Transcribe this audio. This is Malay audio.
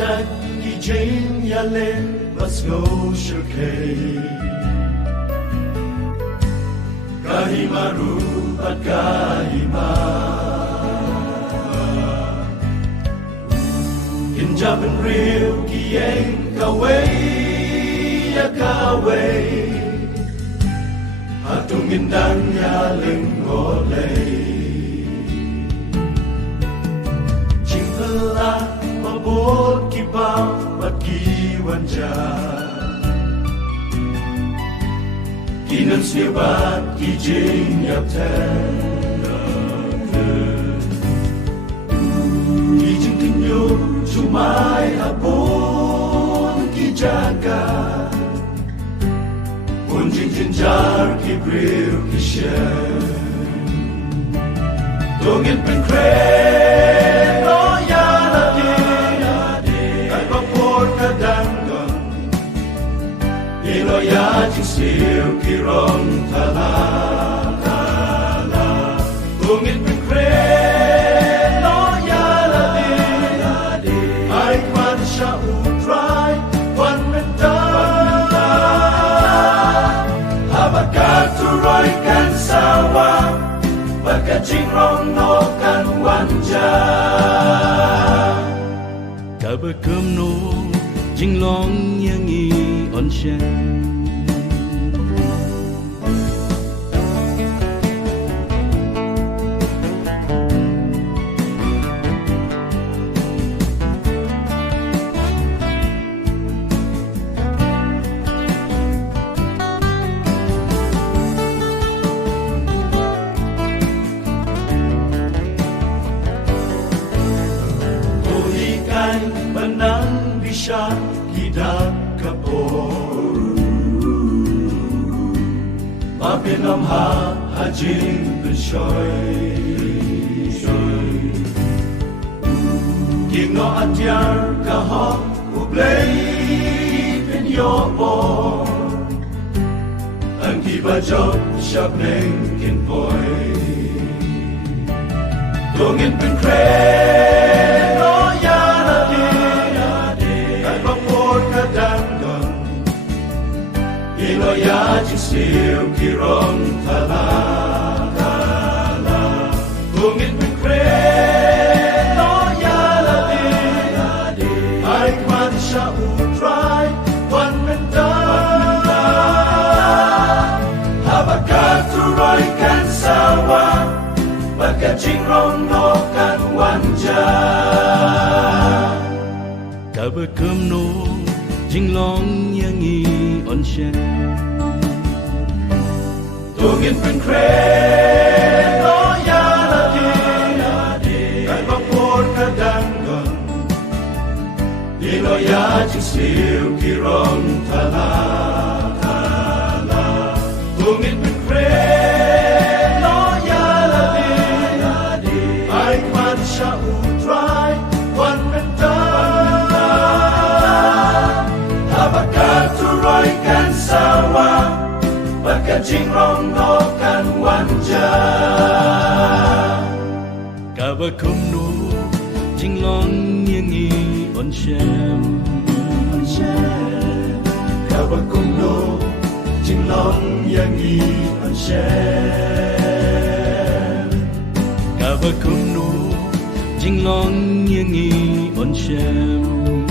Jack Jane Yale mas Scotia Kay Kahimaru at kahima Kinjaman real kiyeng kaway ya kaway Hatungin dan yaling olay Cingkala mabot kibaw at kiwanja Kinans nibat kijing yapten Kijing tinyo sumay hapon kijaga Punjing jinjar kibriw kisyen Tungin penkren o yanadin Ay mapor kadanggang Iloya jisiw kirong talala Tungin penkren o yanadin Ay kwan siya utray Kwan mental Habagaturoy kan sawa Pagkajingrong no kan wanja Kabakam no jinglong yang I onshen Menang bisa tidak kapor Mapinam hajing bensoy Gino atyar kahok ublay pinyobor Ang kibajok siyap neng kinpoy Tungin penkren o Iloya jisiw kirong talala Tungin penkren o yaladin Ay kwan siya utray kwan mental Habagaturoy kan sawa Pagkajingrong no kan wanja Kabakam no jinglong yang I onshen Tungin penkren o yaladin Ay mapor kadanggang Iloya jisiw kirong talala Tungin penkren o yaladin Ay kwan siya utray kwan mental Habagaturoy kan sawa Pagkajingrong no kan wanja Kabakam no jinglong yang I onshen Kabakam no jinglong yang I onshen Kabakam no jinglong yang I onshen